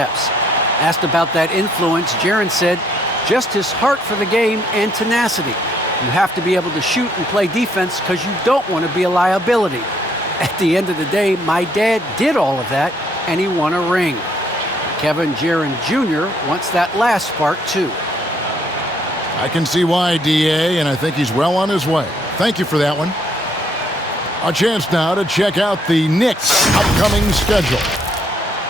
Asked about that influence, Jaron said, just his heart for the game and tenacity. You have to be able to shoot and play defense because you don't want to be a liability. At the end of the day, my dad did all of that, and he won a ring. Kevin Jaron Jr. wants that last part, too. I can see why, D.A., and I think he's well on his way. Thank you for that one. A chance now to check out the Knicks' upcoming schedule.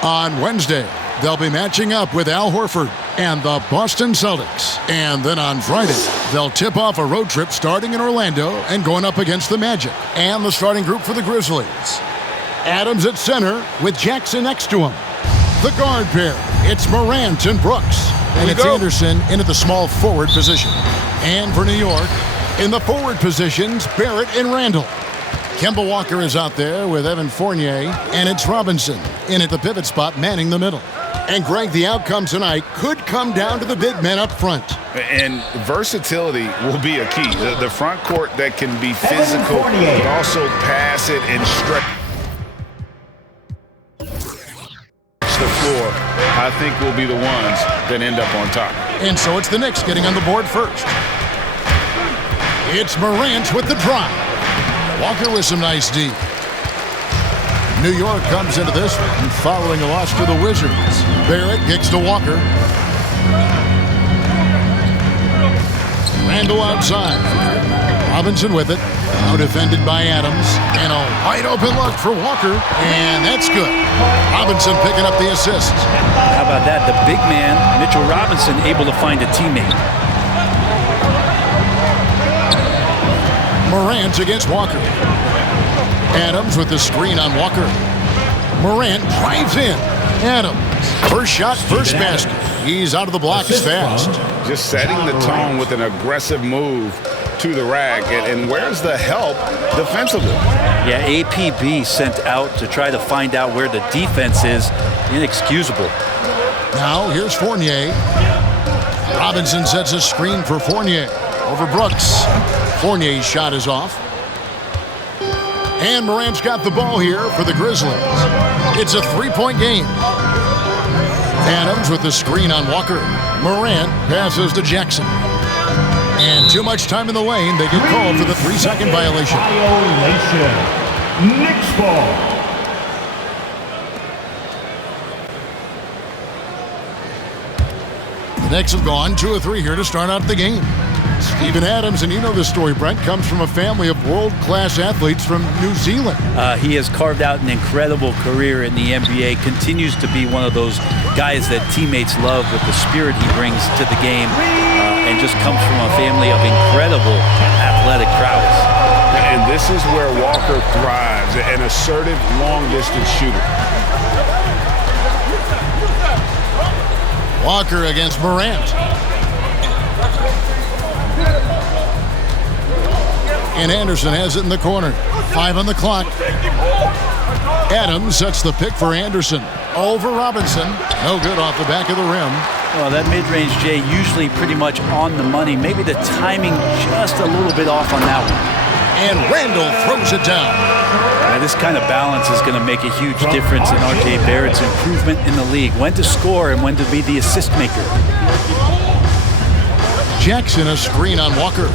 On Wednesday, they'll be matching up with Al Horford and the Boston Celtics. And then on Friday, they'll tip off a road trip starting in Orlando and going up against the Magic and the starting group for the Grizzlies. Adams at center with Jackson next to him. The guard pair, it's Morant and Brooks. And it's Anderson in at the small forward position. And for New York, in the forward positions, Barrett and Randall. Kemba Walker is out there with Evan Fournier, and it's Robinson in at the pivot spot manning the middle. And Greg, the outcome tonight could come down to the big men up front. And versatility will be a key. The front court that can be physical, but also pass it and stretch the floor, I think will be the ones that end up on top. And so it's the Knicks getting on the board first. It's Morant with the drive. Walker with some nice D. New York comes into this one following a loss to the Wizards. Barrett kicks to Walker. Randall outside. Robinson with it. Now defended by Adams. And a wide open look for Walker. And that's good. Robinson picking up the assist. How about that? The big man, Mitchell Robinson, able to find a teammate. Morant against Walker. Adams with the screen on Walker. Morant drives in. Adams. First shot, first basket. He's out of the blocks fast. Just setting the tone with an aggressive move to the rack. And where's the help defensively? Yeah, APB sent out to try to find out where the defense is. Inexcusable. Now here's Fournier. Robinson sets a screen for Fournier over Brooks. Fournier's shot is off. And Morant's got the ball here for the Grizzlies. It's a three-point game. Adams with the screen on Walker. Morant passes to Jackson. And too much time in the lane. They get called for the 3-second violation. Knicks ball. The Knicks have gone 2 of 3 here to start out the game. Steven Adams, and you know this story, Brent, comes from a family of world-class athletes from New Zealand. He has carved out an incredible career in the NBA, continues to be one of those guys that teammates love with the spirit he brings to the game, and just comes from a family of incredible athletic prowess. And this is where Walker thrives, an assertive long-distance shooter. Walker against Morant. And Anderson has it in the corner. 5 on the clock. Adams sets the pick for Anderson. Over Robinson. No good off the back of the rim. Well, that mid-range, Jay, usually pretty much on the money. Maybe the timing just a little bit off on that one. And Randall throws it down. Now, this kind of balance is going to make a huge difference in R.J. Barrett's improvement in the league. When to score and when to be the assist maker. Jackson a screen on Walker.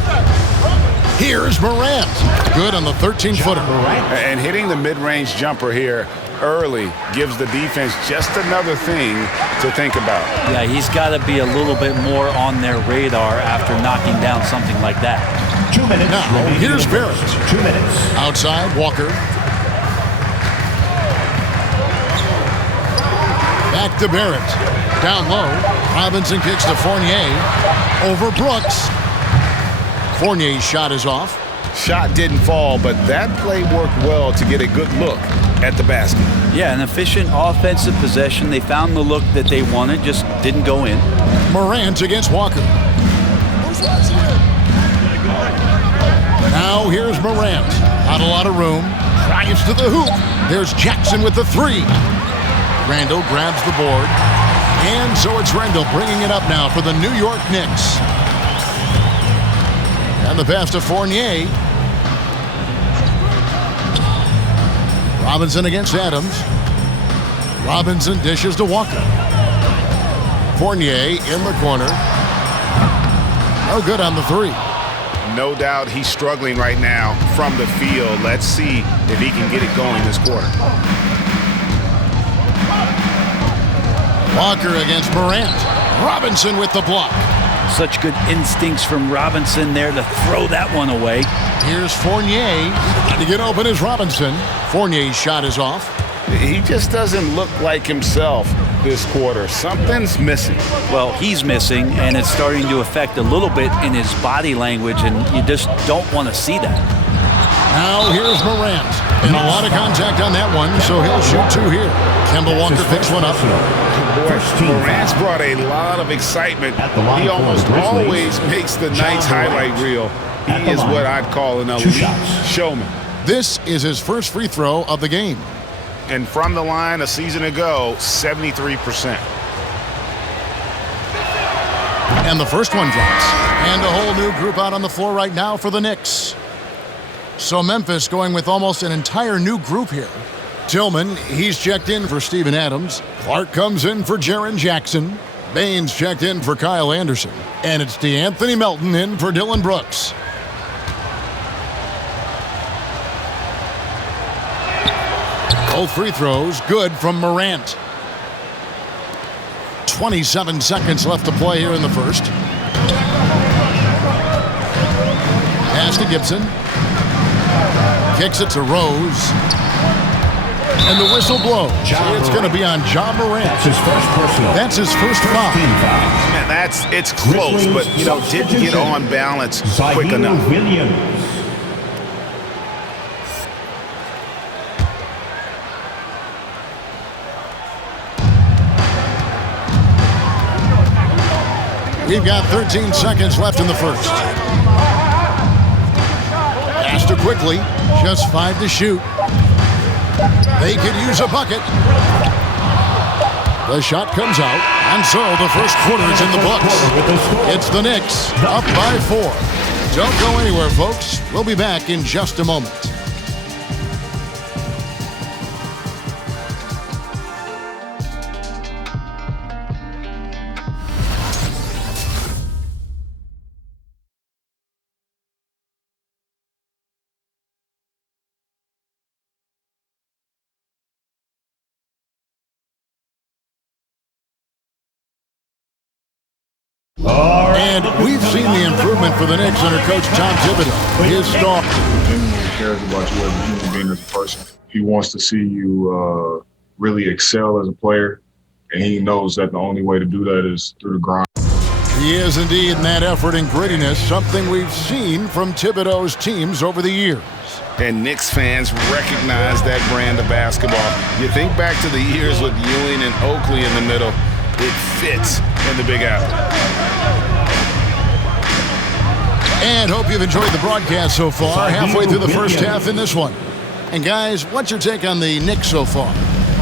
Here's Morant. Good on the 13-footer. And hitting the mid-range jumper here early gives the defense just another thing to think about. Yeah, he's got to be a little bit more on their radar after knocking down something like that. 2 minutes. Now, here's Barrett. 2 minutes. Outside, Walker. Back to Barrett. Down low. Robinson kicks to Fournier. Over Brooks. Fournier's shot is off. Shot didn't fall, but that play worked well to get a good look at the basket. Yeah, an efficient offensive possession. They found the look that they wanted, just didn't go in. Morant against Walker. Now here's Morant. Not a lot of room. Drives to the hoop. There's Jackson with the 3. Randall grabs the board. And so it's Randall bringing it up now for the New York Knicks. And the pass to Fournier. Robinson against Adams. Robinson dishes to Walker. Fournier in the corner. No good on the three. No doubt he's struggling right now from the field. Let's see if he can get it going this quarter. Walker against Morant. Robinson with the block. Such good instincts from Robinson there to throw that one away. Here's Fournier. To get open is Robinson. Fournier's shot is off. He just doesn't look like himself this quarter. Something's missing. Well, he's missing, and it's starting to affect a little bit in his body language, and you just don't want to see that. Now here's Morant. And a lot of contact on that one, so he'll shoot two here. Kemba Walker picks one up. Morant's brought a lot of excitement. He almost always makes the night's highlight reel. He is what I'd call an elite showman. This is his first free throw of the game. And from the line a season ago, 73%. And the first one drops. And a whole new group out on the floor right now for the Knicks. So Memphis going with almost an entire new group here. Tillman, he's checked in for Steven Adams. Clark comes in for Jaren Jackson. Baines checked in for Kyle Anderson. And it's DeAnthony Melton in for Dylan Brooks. Both free throws good from Morant. 27 seconds left to play here in the first. Pass to Gibson. Kicks it to Rose. And the whistle blows. It's going to be on Ja Morant. That's his first personal. That's his first foul. Man, it's close, but didn't get on balance quick enough. We've got 13 seconds left in the first. Pass to quickly. Just 5 to shoot. They could use a bucket. The shot comes out, and so the first quarter is in the books. It's the Knicks, up by 4. Don't go anywhere, folks. We'll be back in just a moment. And we've seen the improvement for the Knicks under Coach Tom Thibodeau. His star. Anyone cares about you as a human being, as a person. He wants to see you really excel as a player, and he knows that the only way to do that is through the grind. He is indeed in that effort and grittiness, something we've seen from Thibodeau's teams over the years. And Knicks fans recognize that brand of basketball. You think back to the years with Ewing and Oakley in the middle. It fits in the Big Apple. And hope you've enjoyed the broadcast so far. Halfway through the first half in this one. And guys, what's your take on the Knicks so far?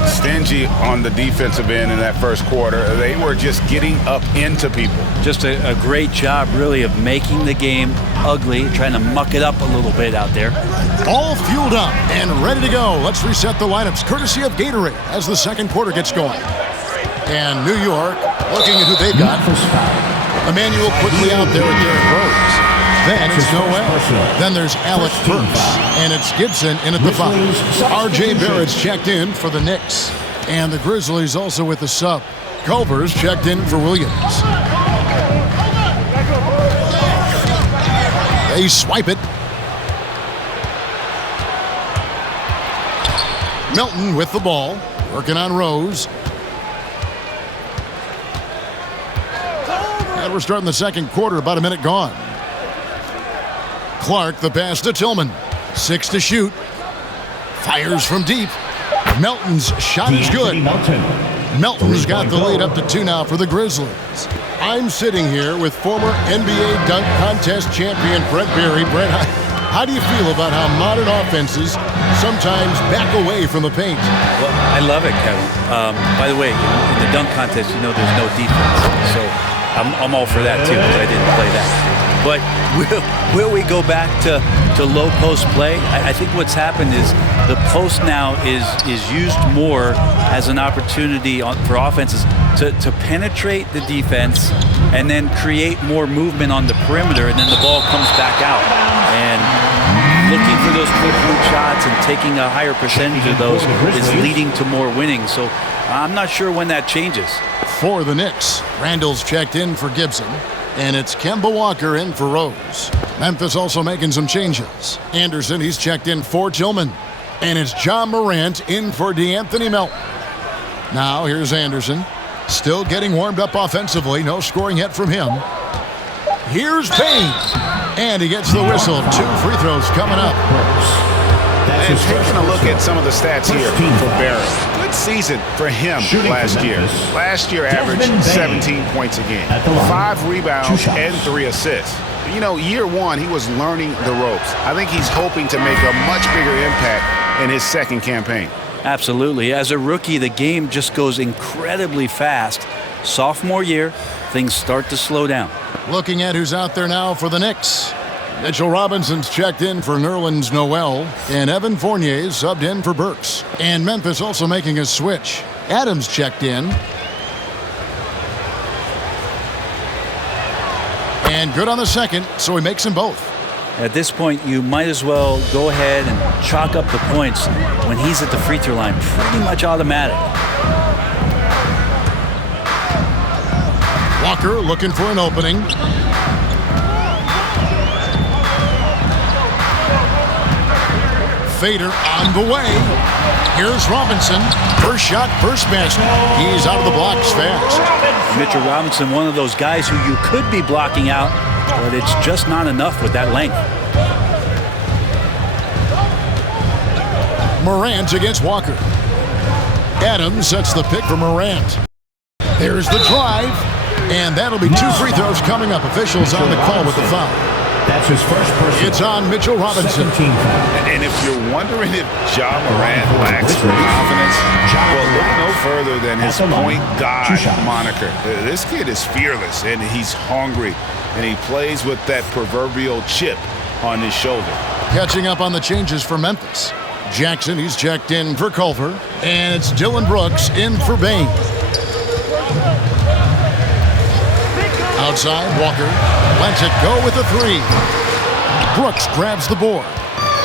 Stingy on the defensive end in that first quarter. They were just getting up into people. Just a great job, really, of making the game ugly, trying to muck it up a little bit out there. All fueled up and ready to go. Let's reset the lineups, courtesy of Gatorade, as the second quarter gets going. And New York, looking at who they've got. Emmanuel quickly out there with Derrick Rose. Then it's Noel. Then there's Alec Burks. And it's Gibson in at the 5. R.J. Barrett's checked in for the Knicks. And the Grizzlies also with the sub. Culver's checked in for Williams. They swipe it. Melton with the ball. Working on Rose. And we're starting the second quarter, about a minute gone. Clark, the pass to Tillman. 6 to shoot. Fires from deep. Melton's shot is good. Melton's got the lead up to 2 now for the Grizzlies. I'm sitting here with former NBA dunk contest champion Brent Berry. Brent, how do you feel about how modern offenses sometimes back away from the paint? Well, I love it, Kevin. By the way, in the dunk contest, there's no defense. So I'm all for that too, because I didn't play that. But will we go back to low post play? I think what's happened is the post now is used more as an opportunity for offenses to penetrate the defense and then create more movement on the perimeter, and then the ball comes back out. And looking for those quick-move shots and taking a higher percentage of those is leading to more winning. So I'm not sure when that changes. For the Knicks, Randall's checked in for Gibson, and it's Kemba Walker in for Rose. Memphis also making some changes. Anderson, he's checked in for Tillman, and it's John Morant in for DeAnthony Melton. Now here's Anderson, still getting warmed up offensively. No scoring yet from him. Here's Payne, and he gets the whistle. 2 free throws coming up. And taking a look at some of the stats here for Barrett. Good season for him last year. Last year averaged 17 points a game, 5 rebounds, and 3 assists. You know, year one, he was learning the ropes. I think he's hoping to make a much bigger impact in his second campaign. Absolutely. As a rookie, the game just goes incredibly fast. Sophomore year, things start to slow down. Looking at who's out there now for the Knicks. Mitchell Robinson's checked in for Nerlens Noel, and Evan Fournier's subbed in for Burks. And Memphis also making a switch. Adams checked in. And good on the second, so he makes them both. At this point, you might as well go ahead and chalk up the points when he's at the free throw line. Pretty much automatic. Walker looking for an opening. Fader on the way. Here's Robinson. First shot, first basket. He's out of the blocks fast. Mitchell Robinson, one of those guys who you could be blocking out, but it's just not enough with that length. Morant against Walker. Adams sets the pick for Morant. There's the drive, and that'll be 2 free throws coming up. Officials on the call with the foul. That's his first personal. It's on Mitchell Robinson. And if you're wondering if Ja Morant lacks confidence, well, look no further than his point guard moniker. This kid is fearless, and he's hungry, and he plays with that proverbial chip on his shoulder. Catching up on the changes for Memphis. Jackson, he's checked in for Culver, and it's Dylan Brooks in for Bain. Outside, Walker lets it go with a 3. Brooks grabs the board.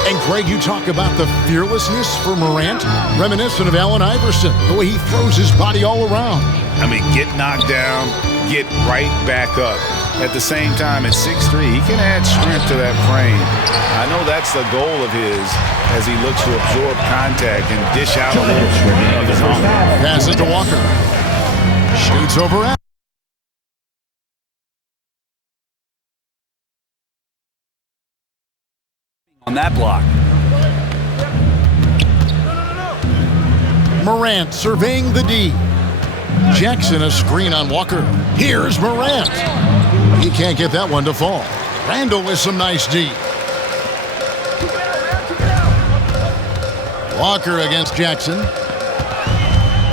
And Greg, you talk about the fearlessness for Morant, reminiscent of Allen Iverson, the way he throws his body all around. I mean, get knocked down, get right back up. At the same time, at 6'3", he can add strength to that frame. I know that's the goal of his as he looks to absorb contact and dish out a little of his own. Pass it to Walker. Shoots over at. On that block. Morant surveying the D. Jackson a screen on Walker. Here's Morant. He can't get that one to fall. Randall with some nice D. Walker against Jackson.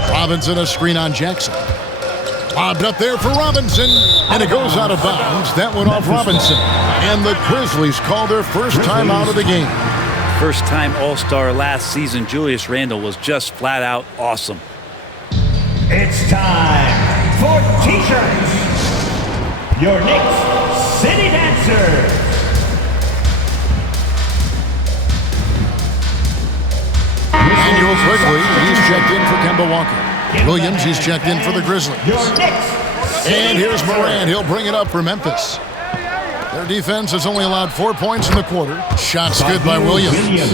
Robinson a screen on Jackson. Lobbed up there for Robinson, and it goes out of bounds. That one off Robinson. And the Grizzlies call their first time out of the game. First-time All-Star last season, Julius Randle was just flat-out awesome. It's time for T-shirts. Your Knicks City Dancers. Daniel quickly, he's checked in for Kemba Walker. Williams, he's checked in for the Grizzlies. And here's Morant. He'll bring it up for Memphis. Their defense has only allowed 4 points in the quarter. Shots good by Williams.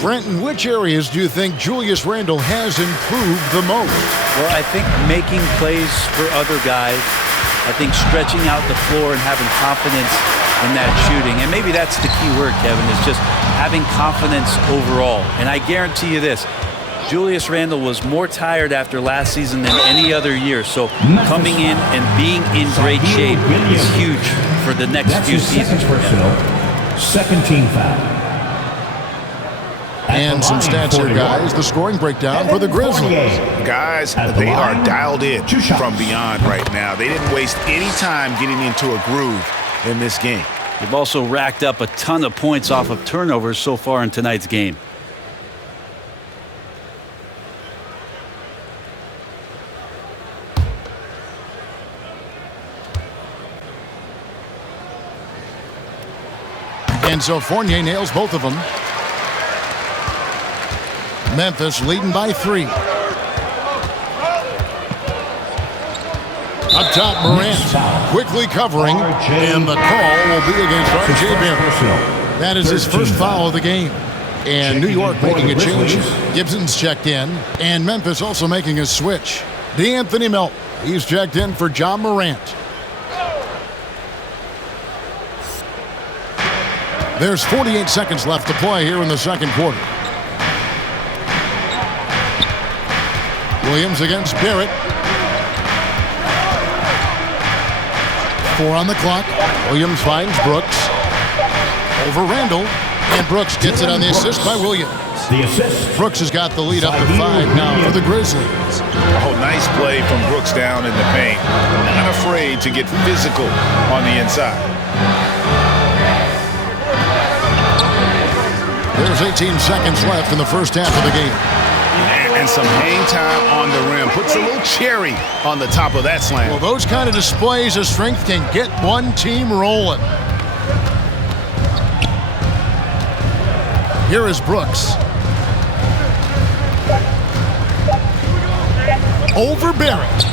Brenton, which areas do you think Julius Randle has improved the most? Well, I think making plays for other guys. I think stretching out the floor and having confidence in that shooting. And maybe that's the key word, Kevin, is just having confidence overall. And I guarantee you this, Julius Randle was more tired after last season than any other year. So coming in and being in great shape is huge for the next few seasons for him. Second team foul. And some stats here, guys. The scoring breakdown for the Grizzlies. Guys, they are dialed in from beyond right now. They didn't waste any time getting into a groove in this game. They've also racked up a ton of points off of turnovers so far in tonight's game. And so Fournier nails both of them. Memphis leading by 3. Up top, Morant quickly covering, and the call will be against R.J. Barrett. That is his first foul of the game. And New York making a change. Gibson's checked in, and Memphis also making a switch. DeAnthony Melton, he's checked in for John Morant. There's 48 seconds left to play here in the second quarter. Williams against Barrett. 4 on the clock. Williams finds Brooks. Over Randall. And Brooks gets it on the assist by Williams. The assist. Brooks has got the lead up to 5 now for the Grizzlies. Oh, nice play from Brooks down in the paint. Not afraid to get physical on the inside. There's 18 seconds left in the first half of the game. And some hang time on the rim. Puts a little cherry on the top of that slam. Well, those kind of displays of strength can get one team rolling. Here is Brooks. Over Barrett.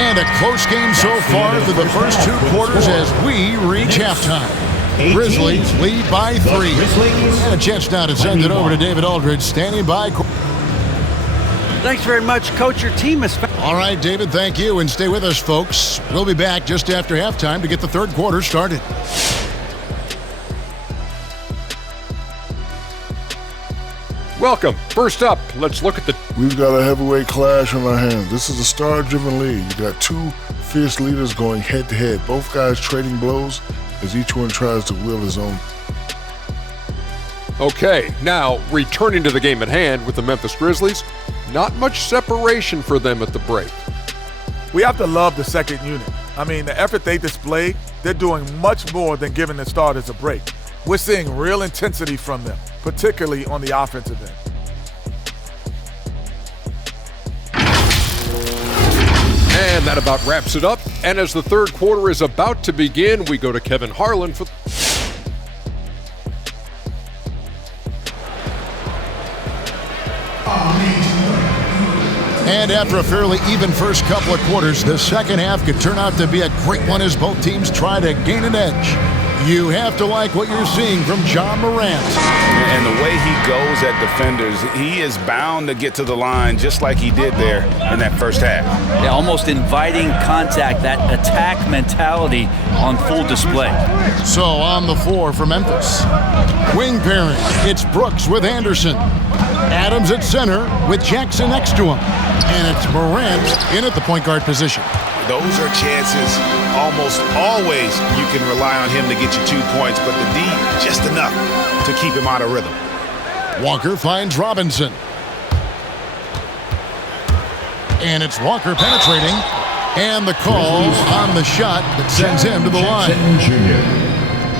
And a close game so far through the first 2 quarters as we reach halftime. Grizzlies lead by 3. And a chance now to send it over to David Aldridge, standing by. Thanks very much, Coach. Your team is... All right, David, thank you. And stay with us, folks. We'll be back just after halftime to get the third quarter started. Welcome. First up, let's look at the... We've got a heavyweight clash on our hands. This is a star-driven league. You got 2 fierce leaders going head-to-head. Both guys trading blows as each one tries to will his own. Okay, now returning to the game at hand with the Memphis Grizzlies. Not much separation for them at the break. We have to love the second unit. I mean, the effort they displayed, they're doing much more than giving the starters a break. We're seeing real intensity from them, particularly on the offensive end. And that about wraps it up. And as the third quarter is about to begin, we go to Kevin Harlan for... And after a fairly even first couple of quarters, the second half could turn out to be a great one as both teams try to gain an edge. You have to like what you're seeing from John Morant. And the way he goes at defenders, he is bound to get to the line just like he did there in that first half. Yeah, almost inviting contact, that attack mentality on full display. So on the floor for Memphis. Wing pairing, it's Brooks with Anderson. Adams at center with Jackson next to him. And it's Morant in at the point guard position. Those are chances. Almost always you can rely on him to get you 2 points, but the D, just enough to keep him out of rhythm. Walker finds Robinson. And it's Walker penetrating. And the call on the shot that sends him to the line.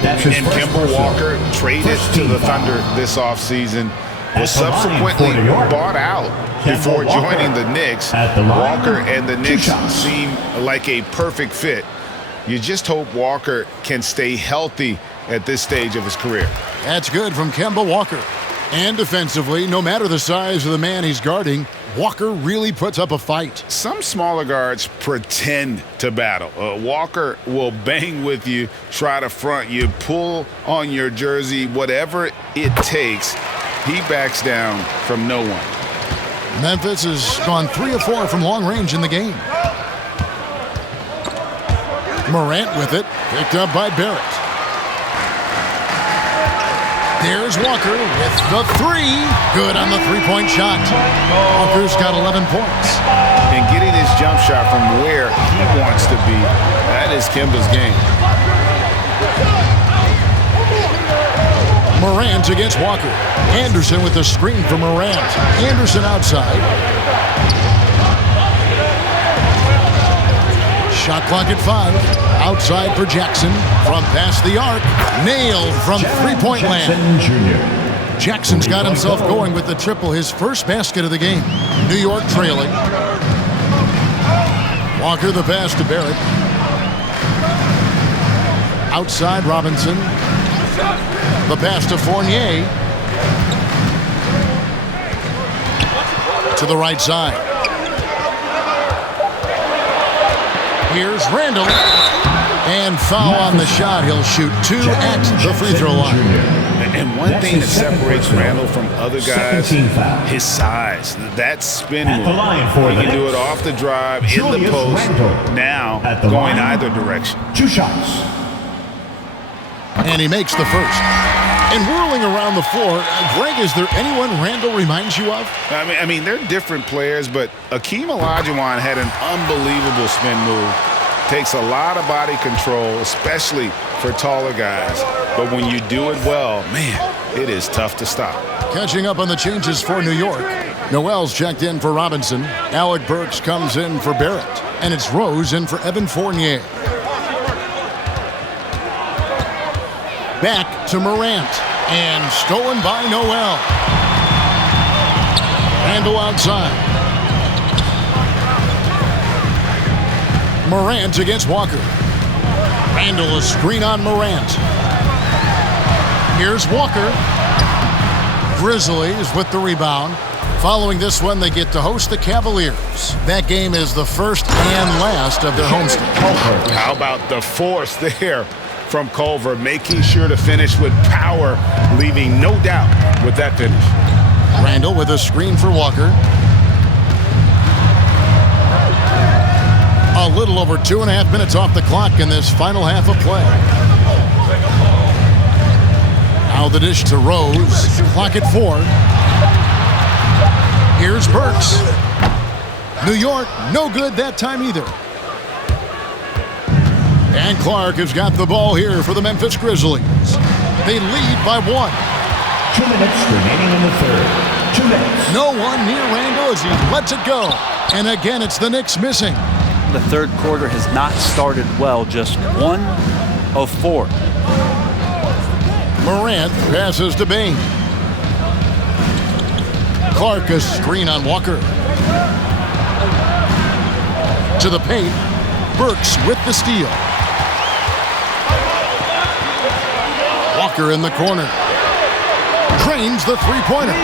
And Kemba Walker traded to the Thunder this offseason. Was subsequently bought out before joining the Knicks. Walker and the Knicks seem like a perfect fit. You just hope Walker can stay healthy at this stage of his career. That's good from Kemba Walker. And defensively, no matter the size of the man he's guarding, Walker really puts up a fight. Some smaller guards pretend to battle. Walker will bang with you, try to front you, pull on your jersey, whatever it takes. He backs down from no one. Memphis has gone 3 of 4 from long range in the game. Morant with it, picked up by Barrett. There's Walker with the 3. Good on the three-point shot. Walker's got 11 points. And getting his jump shot from where he wants to be, that is Kemba's game. Morant against Walker. Anderson with the screen for Morant. Anderson outside. Shot clock at 5. Outside for Jackson. From past the arc. Nailed from three-point land. Jackson's got himself going with the triple, his first basket of the game. New York trailing. Walker the pass to Barrett. Outside Robinson. The pass to Fournier. To the right side. Here's Randall. And foul on the shot. He'll shoot 2 at the free throw line. And one thing that separates Randall from other guys, his size. That spin move. He can do it off the drive, in the post, now going either direction. 2 shots. And he makes the first. And whirling around the floor, Greg, is there anyone Randall reminds you of? I mean, they're different players, but Akeem Olajuwon had an unbelievable spin move. Takes a lot of body control, especially for taller guys. But when you do it well, man, it is tough to stop. Catching up on the changes for New York. Noel's checked in for Robinson. Alec Burks comes in for Barrett. And it's Rose in for Evan Fournier. Back to Morant. And stolen by Noel. Randall outside. Morant against Walker. Randall a screen on Morant. Here's Walker. Grizzlies with the rebound. Following this one, they get to host the Cavaliers. That game is the first and last of their homestand. How about the force there from Culver, making sure to finish with power, leaving no doubt with that finish. Randall with a screen for Walker. A little over 2.5 minutes off the clock in this final half of play. Now the dish to Rose. Clock at 4. Here's Burks. New York, no good that time either. And Clark has got the ball here for the Memphis Grizzlies. They lead by 1. 2 minutes remaining in the third. 2 minutes. No one near Randall as he lets it go. And again, it's the Knicks missing. The third quarter has not started well, just 1 of 4. Morant passes to Bain. Clark a screen on Walker. To the paint. Burks with the steal. Walker in the corner. Drains the three-pointer.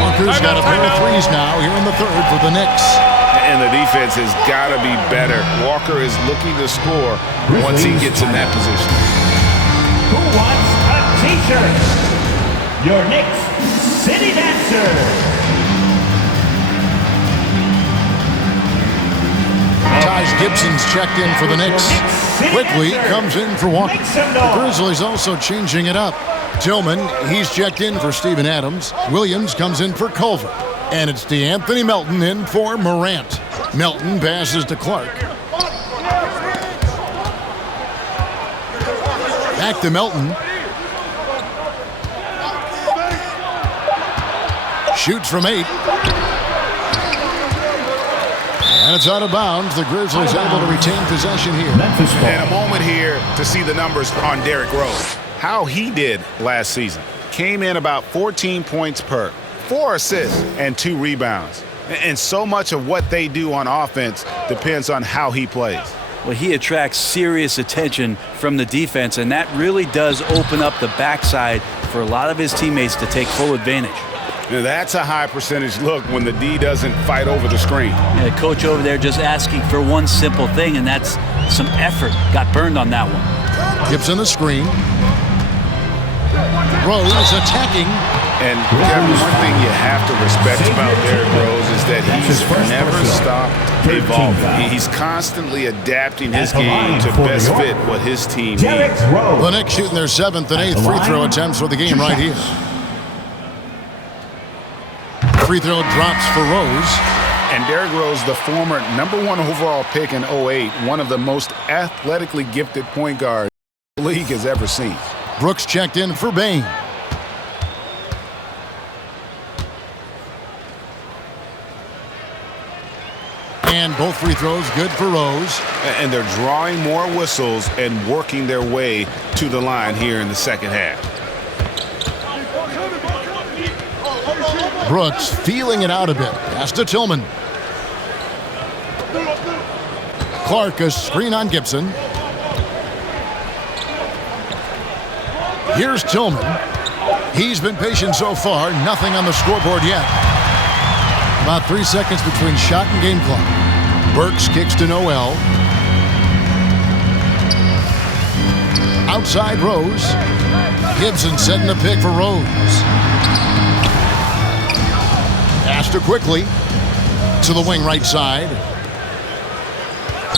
Walker's got a pair of threes now here in the third for the Knicks. And the defense has got to be better. Walker is looking to score once he gets in that position. Who wants a t-shirt? Your Knicks City Dancer. Taj Gibson's checked in for the Knicks. Quickly comes in for Walker. The Grizzlies also changing it up. Tillman, he's checked in for Steven Adams. Williams comes in for Culver. And it's DeAnthony Melton in for Morant. Melton passes to Clark. Back to Melton. Shoots from 8. And it's out of bounds. The Grizzlies able to retain possession here. And a moment here to see the numbers on Derrick Rose. How he did last season. Came in about 14 points per. 4 assists and 2 rebounds. And so much of what they do on offense depends on how he plays. Well, he attracts serious attention from the defense, and that really does open up the backside for a lot of his teammates to take full advantage. Now that's a high percentage look when the D doesn't fight over the screen. Yeah, coach over there just asking for one simple thing, and that's some effort. Got burned on that one. Gibson the screen. Rose attacking. And Kevin, one thing you have to respect about Derrick Rose is that he's never stopped evolving. He's constantly adapting his game to best fit what his team needs. The Knicks shooting their 7th and 8th free throw attempts for the game right here. Free throw drops for Rose. And Derrick Rose, the former #1 overall pick in 08, one of the most athletically gifted point guards the league has ever seen. Brooks checked in for Bain. And both free throws good for Rose. And they're drawing more whistles and working their way to the line here in the second half. Brooks feeling it out a bit. Pass to Tillman. Clark, a screen on Gibson. Here's Tillman. He's been patient so far. Nothing on the scoreboard yet. About 3 seconds between shot and game clock. Burks kicks to Noel. Outside Rose. Gibson setting the pick for Rose. Pass to Quickly. To the wing right side.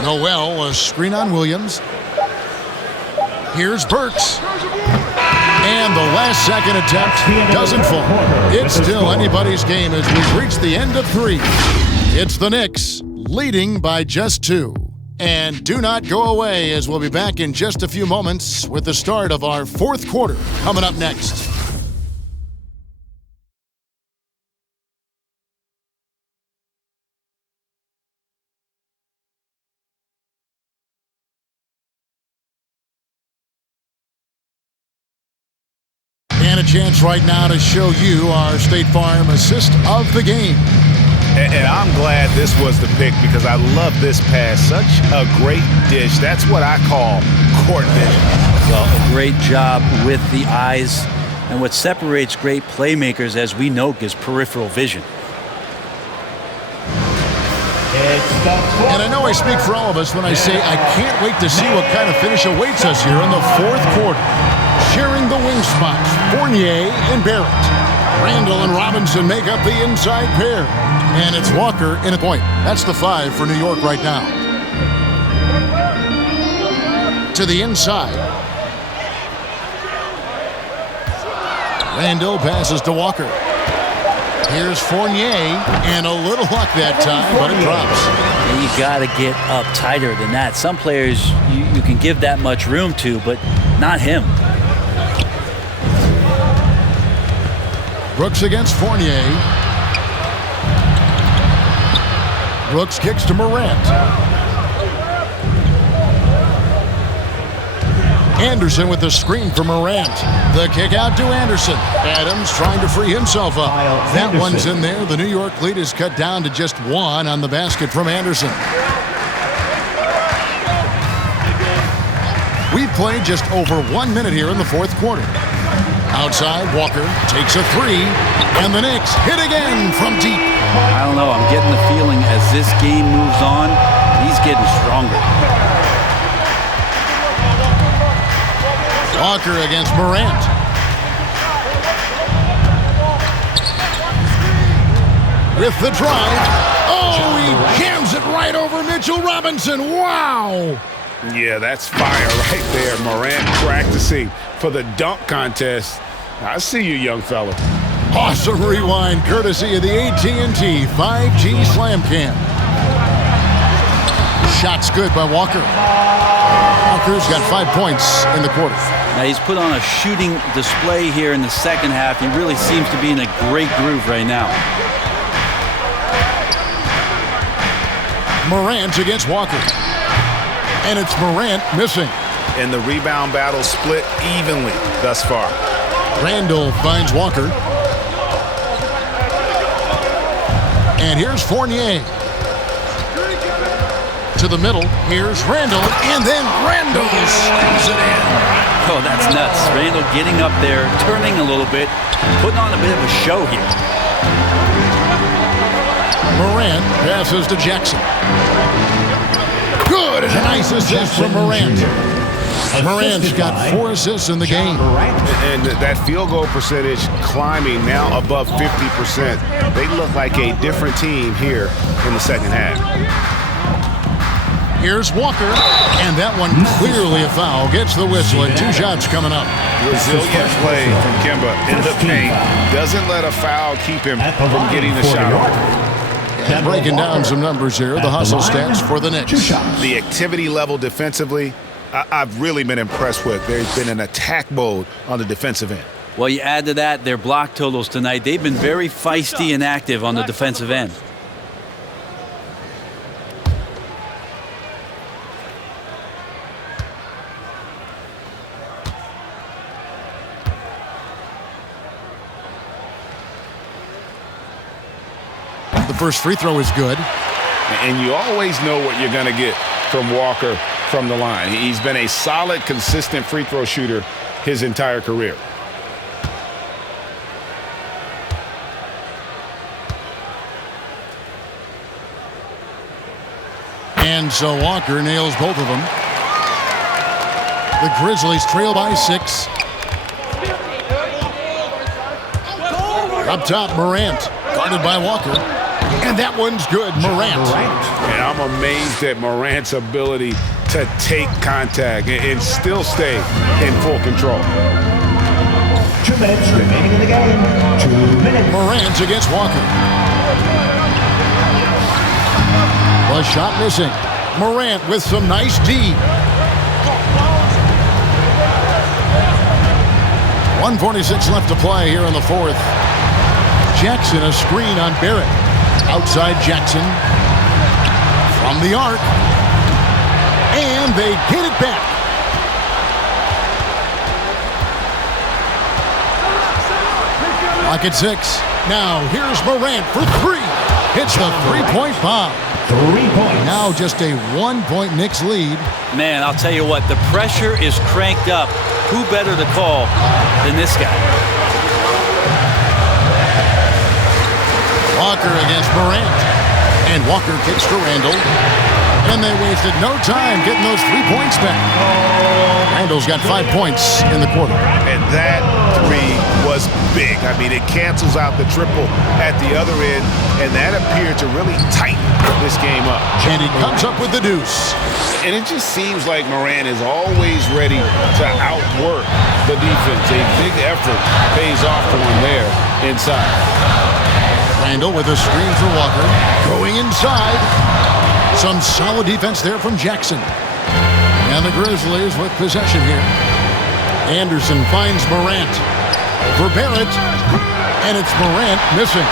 Noel, a screen on Williams. Here's Burks. And the last second attempt doesn't fall. It's still anybody's game as we've reached the end of 3. It's the Knicks leading by just 2. And do not go away as we'll be back in just a few moments with the start of our 4th quarter coming up next. And a chance right now to show you our State Farm assist of the game. And I'm glad this was the pick because I love this pass. Such a great dish. That's what I call court vision. Well, a great job with the eyes. And what separates great playmakers, as we know, is peripheral vision. And I know I speak for all of us when I say I can't wait to see what kind of finish awaits us here in the 4th quarter. Sharing the wing spots, Fournier and Barrett. Randall and Robinson make up the inside pair. And it's Walker in a point. That's the 5 for New York right now. To the inside. Randall passes to Walker. Here's Fournier, and a little luck that time, but it drops. And you got to get up tighter than that. Some players you can give that much room to, but not him. Brooks against Fournier. Brooks kicks to Morant. Anderson with the screen for Morant. The kick out to Anderson. Adams trying to free himself up. That one's in there. The New York lead is cut down to just 1 on the basket from Anderson. We've played just over 1 minute here in the 4th quarter. Outside, Walker takes a 3, and the Knicks hit again from deep. I don't know. I'm getting the feeling as this game moves on, he's getting stronger. Walker against Morant. With the drive. Oh, he jams it right over Mitchell Robinson. Wow. Yeah, that's fire right there. Morant practicing for the dunk contest. I see you, young fella. Awesome rewind courtesy of the AT&T 5G Slam Cam. Shots good by Walker. Walker's got 5 points in the quarter. Now he's put on a shooting display here in the second half. He really seems to be in a great groove right now. Morant against Walker. And it's Morant missing. And the rebound battle split evenly thus far. Randall finds Walker. And here's Fournier. To the middle. Here's Randall. And then Randall slams it in. Oh, that's nuts. Randall getting up there, turning a little bit, putting on a bit of a show here. Morant passes to Jackson. Good. And a nice assist from Morant. Morant's got 4 assists in the game. And that field goal percentage climbing now above 50%. They look like a different team here in the second half. Here's Walker, and that one clearly a foul. Gets the whistle, and 2 shots coming up. Resilient play from Kemba in the paint. Doesn't let a foul keep him from getting the shot off. And breaking down some numbers here, the hustle stats for the Knicks. The activity level defensively, I've really been impressed with. There's been an attack mode on the defensive end. Well, you add to that their block totals tonight. They've been very feisty and active on the defensive end. The first free throw is good. And you always know what you're going to get from Walker from the line. He's been a solid, consistent free throw shooter his entire career. And so Walker nails both of them. The Grizzlies trail by 6. Up top, Morant, guarded by Walker. And that one's good, Morant. And I'm amazed at Morant's ability to take contact and still stay in full control. 2 minutes remaining in the game. 2 minutes. Morant against Walker. The shot missing. Morant with some nice D. 1:46 left to play here in the fourth. Jackson, a screen on Barrett. Outside Jackson. From the arc. And they get it back. Lock at 6. Now here's Morant for 3. Hits the three-point bomb. 3 points. Now just a 1-point Knicks lead. Man, I'll tell you what, the pressure is cranked up. Who better to call than this guy? Walker against Morant. And Walker kicks to Randall. And they wasted no time getting those 3 points back. Randall's got 5 points in the quarter. And that 3 was big. I mean, it cancels out the triple at the other end, and that appeared to really tighten this game up. And he comes up with the deuce. And it just seems like Morant is always ready to outwork the defense. A big effort pays off for him there inside. Randall with a screen for Walker. Going inside. Some solid defense there from Jackson. And the Grizzlies with possession here. Anderson finds Morant. Over Barrett. And it's Morant missing.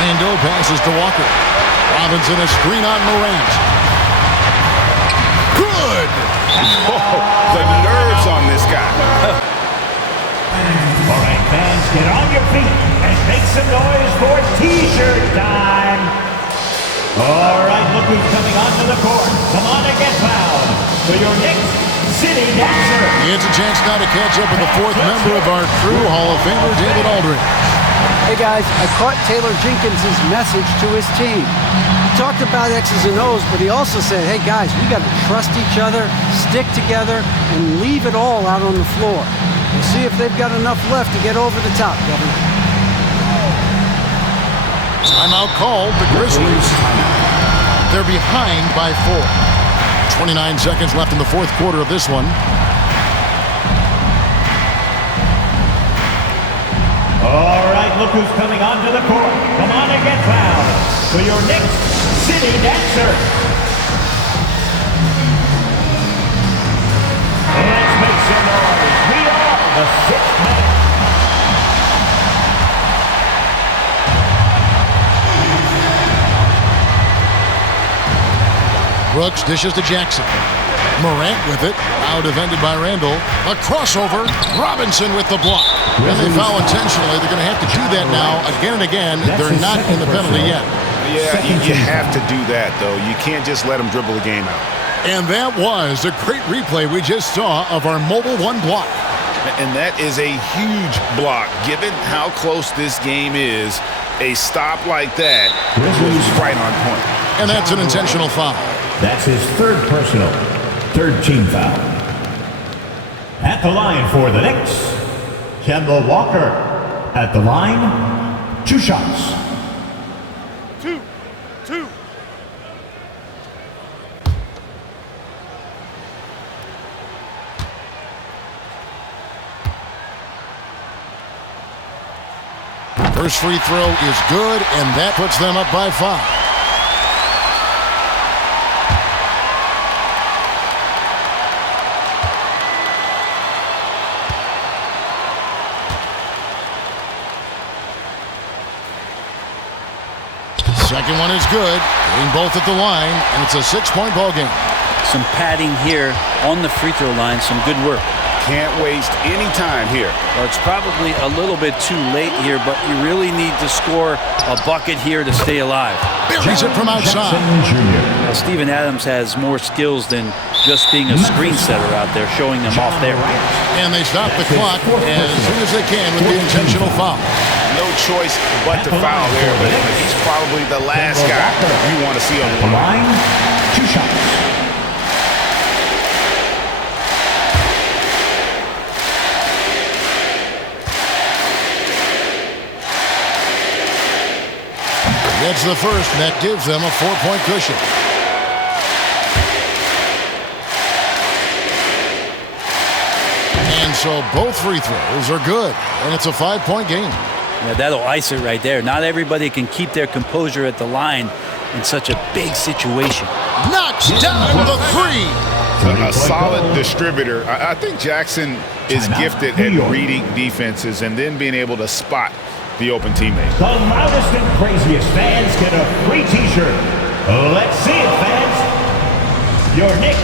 Randall passes to Walker. Robinson a screen on Morant. Good! Oh, the nerves on this guy. All right, fans, get on your feet and make some noise for T-shirt time. All right, look who's coming onto the court. Come on and get loud for your Knicks City Dancer. It's a chance now to catch up with the fourth member of our crew, Hall of Famer David Aldridge. Hey guys, I caught Taylor Jenkins' message to his team. He talked about X's and O's, but he also said, hey guys, we got to trust each other, stick together, and leave it all out on the floor. We'll see if they've got enough left to get over the top, Kevin. Timeout called, the Grizzlies. They're behind by 4. 29 seconds left in the fourth quarter of this one. All right, look who's coming onto the court. Come on and get loud for your Knicks City Dancer. Let's make some noise. We are the 6th man. Brooks dishes to Jackson. Morant with it. Now defended by Randall. A crossover. Robinson with the block. And they foul intentionally. They're going to have to do that now again and again. They're not in the penalty yet. Yeah, you have to do that, though. You can't just let them dribble the game out. And that was a great replay we just saw of our mobile 1 block. And that is a huge block. Given how close this game is, a stop like that was right on point. And that's an intentional foul. That's his 3rd personal, 3rd team foul. At the line for the Knicks, Kemba Walker. At the line, 2 shots. 2. First free throw is good, and that puts them up by 5. Second one is good. Hitting both at the line, and it's a 6-point ball game. Some padding here on the free throw line. Some good work. Can't waste any time here. Well, it's probably a little bit too late here, but you really need to score a bucket here to stay alive. He's it from outside. Well, Steven Adams has more skills than just being a screen setter out there, showing them off there. And they stop the clock as soon as they can with the intentional foul. No choice but to foul there, but he's probably the last guy you want to see on the line. 2 shots. Gets the first, and that gives them a 4-point cushion. And so both free throws are good, and it's a 5-point game. Yeah, that'll ice it right there. Not everybody can keep their composure at the line in such a big situation. Knocks down the 3. A solid distributor. I think Jackson is gifted at reading defenses and then being able to spot the open teammate. The loudest and craziest fans get a free t-shirt. Let's see it, fans. Your Knicks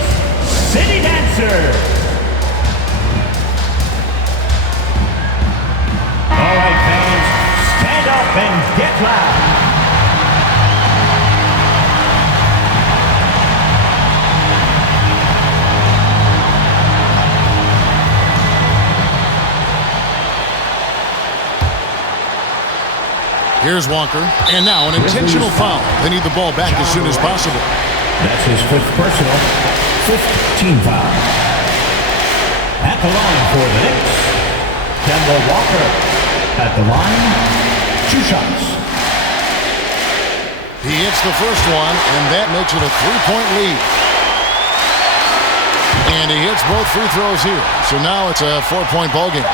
City Dancer. All right, fans, stand up and get loud. Here's Walker, and now an intentional foul. They need the ball back as soon as possible. That's his 5th personal, 5th team foul. At the line for the Knicks, Kemba Walker. At the line, 2 shots. He hits the first one, and that makes it a 3-point lead. And he hits both free throws here, so now it's a 4-point ball game.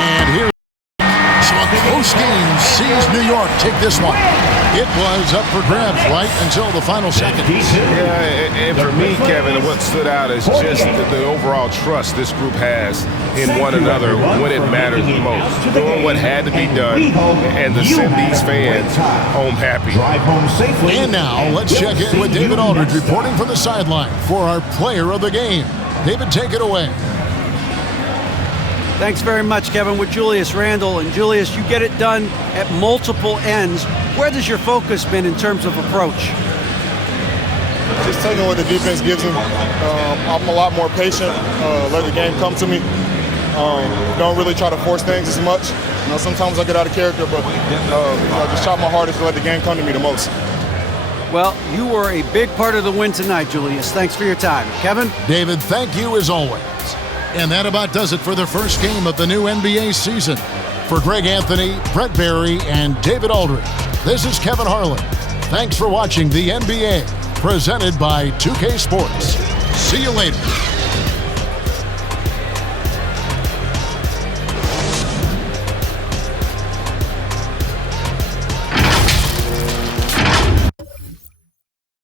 And here, so a close game sees New York take this one. It was up for grabs right until the final seconds. Yeah, and for me, Kevin, what stood out is just the overall trust this group has in one another when it matters the most. Doing what had to be done and to send these fans home happy. And now, let's check in with David Aldridge reporting from the sideline for our player of the game. David, take it away. Thanks very much, Kevin, with Julius Randle. And Julius, you get it done at multiple ends. Where does your focus been in terms of approach? Just taking what the defense gives him. I'm a lot more patient, let the game come to me. Don't really try to force things as much. Sometimes I get out of character, but I just try my hardest to let the game come to me the most. Well, you were a big part of the win tonight, Julius. Thanks for your time. Kevin? David, thank you as always. And that about does it for the first game of the new NBA season. For Greg Anthony, Brett Barry, and David Aldridge, this is Kevin Harlan. Thanks for watching the NBA, presented by 2K Sports. See you later.